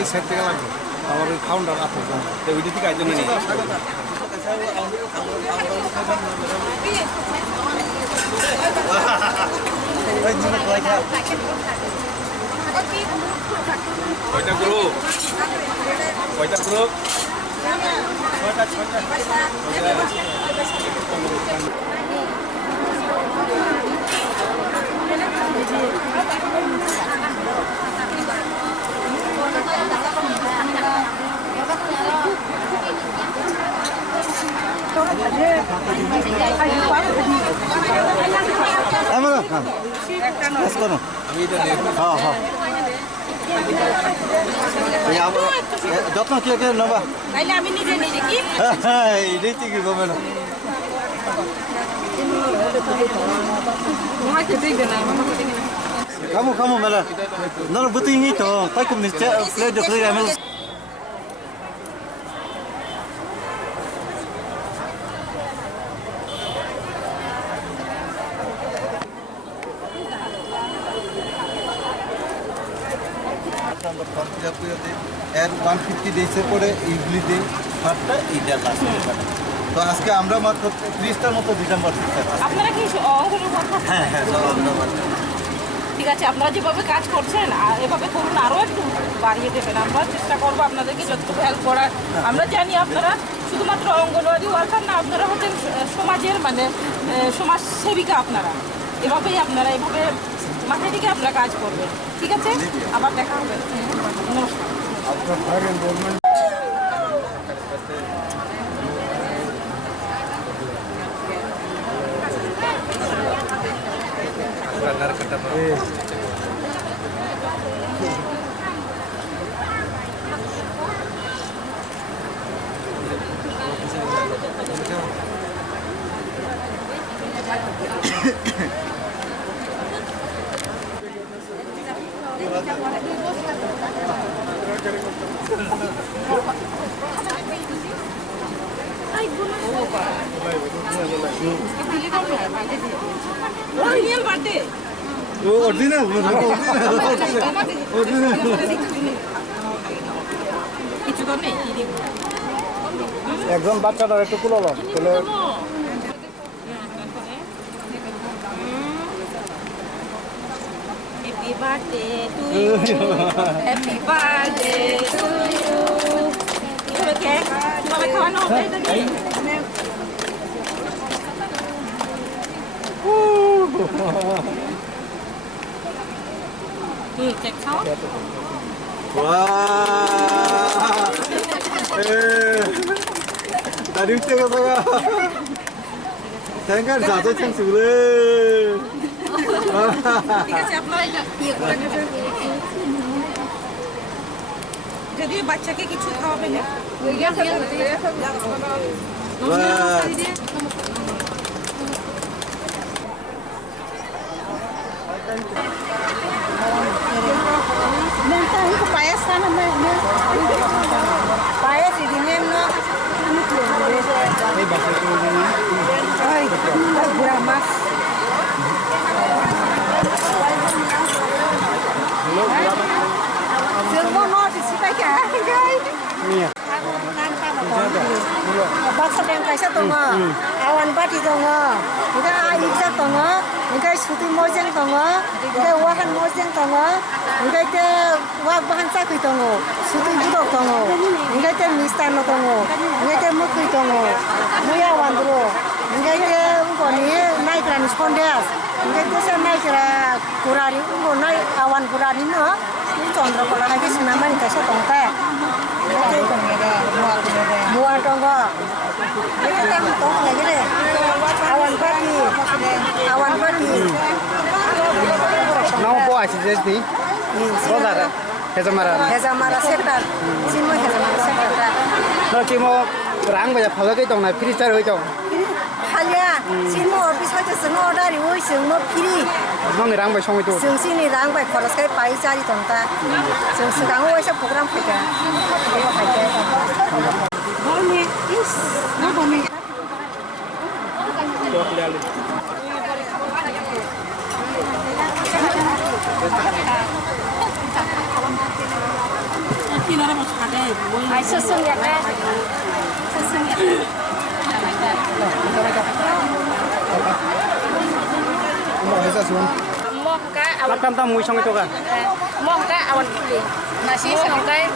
এই সাইড থেকে লাগবে আমার ওই ফাউন্ডার আছে তো ওইটা থেকে আইজন্য নেই কয়টা গ্রুপ ছয়টা যত্ন কে কে নেবা আমি নিজে নিজে কি এইটাই কি গমে না kamu malah nol betul ini toh tak kum ni play the play amel এর 150 ডেজের পরে ইউজুয়ালি দেই ফার্স্টটা এইটা লাস্ট তো আজকে আমরা মাত্র 30টার মতো ডিসেম্বর আপনারা কি অঙ্গনের কথা হ্যাঁ সব আমরা ঠিক আছে আপনারা যেভাবে কাজ করছেন এভাবে করুন আরও একটু বাড়িয়ে দেবেন আমরা চেষ্টা করবো আপনাদেরকে যতটুকু হেল্প করার আমরা জানি আপনারা শুধুমাত্র অঙ্গনওয়াড়ি ওয়ার্কার না আপনারা হচ্ছেন সমাজের মানে সমাজ সেবিকা আপনারা এভাবেই আপনারা এভাবে মাথায় থেকে আপনারা কাজ করবেন ঠিক আছে আবার দেখা হবে নমস্কার একজন বাচ্চাটার একটু কুলালাম তাহলে Happy birthday to you. Happy birthday to you. Okay. Mama kawan no beda ni. Cek kau. Wah. Tadi cek apa ya? Saya kan jatuh ceng sulit. ঠিক আছে আপনারা এটা ইয়ে করে নেবেন যদি বাচ্চাকে কিছু খাওয়াবেন না পায়েস পায়েস দিনে বুড়া মাছ Baca yang kaisa tonga, awan bati tonga, kita air dong. Engkai suti mojeng tongo, engkai wahan mojeng tongo, engkai te wak bahan cakui tongo, suti budok tongo, engkai te mistano tongo, engkai te mukui tongo, muya wandro, engkai te ungkoni naikran sondeas, engkai te se naikra kurari, ungko naik awan kurari no, ini Chandrakala lagi senamani kasa tongka. Muar tongo, engkai te tongo lagi deh, awan pagi. Awan pagi. Nau po asis desi. Rodara. Hezamara. Hezamara sektor. Simo hezamara sektor. No kimo rang baja phalo kai tong na free star hoi tong. Halia, simo office hoje sengo dari oi sengo free. Nong rang bai songoi tu. Seng sini rang bai kholas kai pai cari tongta. Seng sekarang oi sa program kita. Boleh, is, no boleh. Ai susun ya kan? Susun ya. Mo hesa suan. Mongka awan Matam tam mui songoi tu ka. mongka awan putih. Nasi sampai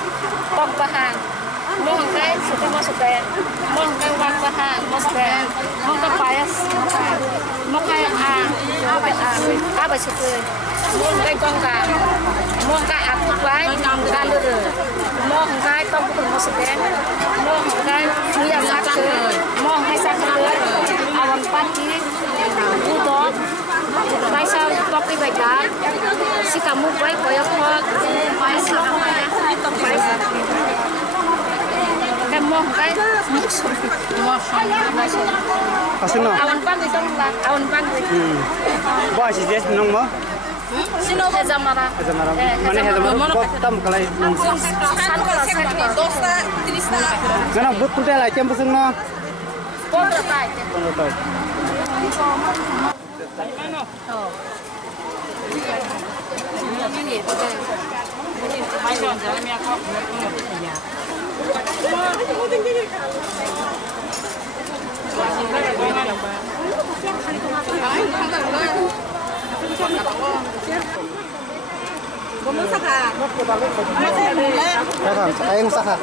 tok bahan. Mongka suka masukkan. Mongka wak bahan masukkan. Mongka payas makan. Mongka apa suka. Mongka kongka. Mongka aku baik galur. Mongka tok pun masukkan. Mongka dia sakit. Mongka sakit. Awan pagi. Udok. Baisa topi baiklah. Si kamu baik koyak kok. Baisa baisa. Kamu baik. Asin no. Awan pagi dong lah. Awan pagi. Bo asis desi nong mo. Sino hezamara. Hezamara. Mane hezamara ko tam kalai. Ngana but tu lai kem pusung no. Kondra tai. Kono tai. Ayang saka.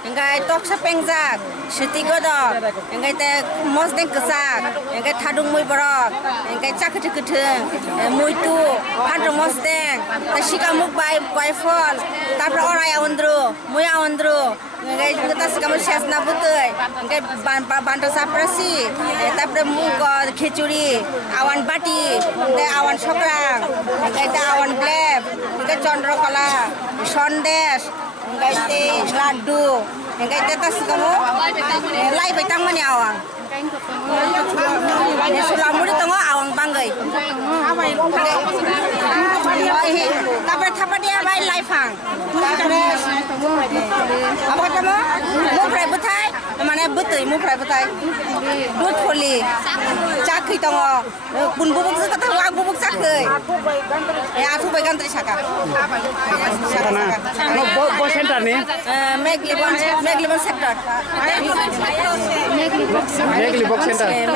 Engkai tok sa pengjak, siti godok, engkai te mos deng kesak, engkai thadung mui borok, engkai cak keteng, mui tu, hadung mos deng, te sika muk bai koi fol, tapra orai awandru, mui awandru, engkai kita sika muk sias na butoi, engkai bantu saprasi, tapra muk khichuri, awan bati, engkai awan sokrang, engkai te awan bleb, engkai Chandrakala, sondes, engkai te laddu, engkai te tas kamu lai betang mani awang. Sulamuri tongo awang banggai. Tapi thapa dia bai lai phang. Apa katamu? Mu prai butai, mana butai mu prai butai. Dut poli, cakri tongo. Bun bubuk sekata wang bubuk cakri. Aku bai gantri saka. Sana. No bo center ni. Meglibon sektor. Meglibon center.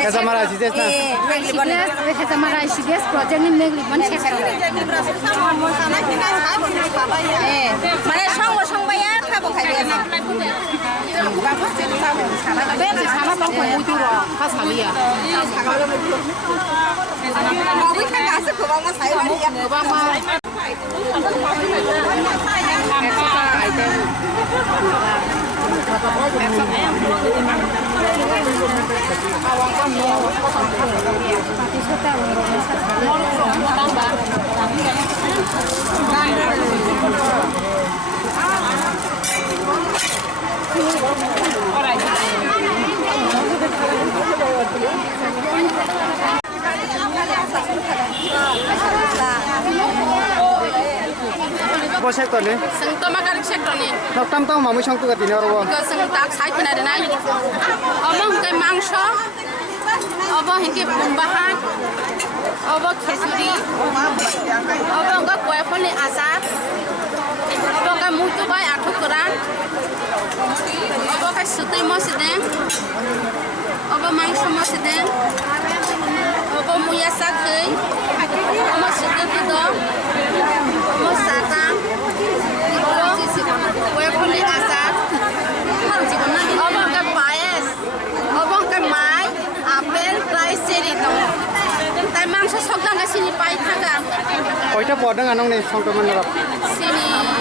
Hezamara asis desi na. Meglibon. Hezamara asis desi project ni Meglibon sektor. Mana song bayar খাবো খাইবে না বেশি সারা তো কই দিও খাসালিয়া কবি খাই আছে খবা মা সাই বাড়ি খবা মা Bo sektor ni. Sing toma karik sektor ni. Nok tam tam mamu song tu ka tinor bo. Ke sing tak sai pina na. Omong ke mangso. Obo hinke bahan. Obo khesuri. Obo ga koi phone asar. Obo ga mutu bai athu kuran. Obo ka sutai mo sideng. Obo mangso mo sideng. muya sakai, omo sikit dong, omo satang, kue puli asar, omo ke paes, omo ke mai, apel, rice cherry dong. Tapi mangsa sok dang ke sini pai thaka, কয়টা পদ দङ আনং নে সংক্রমণ sini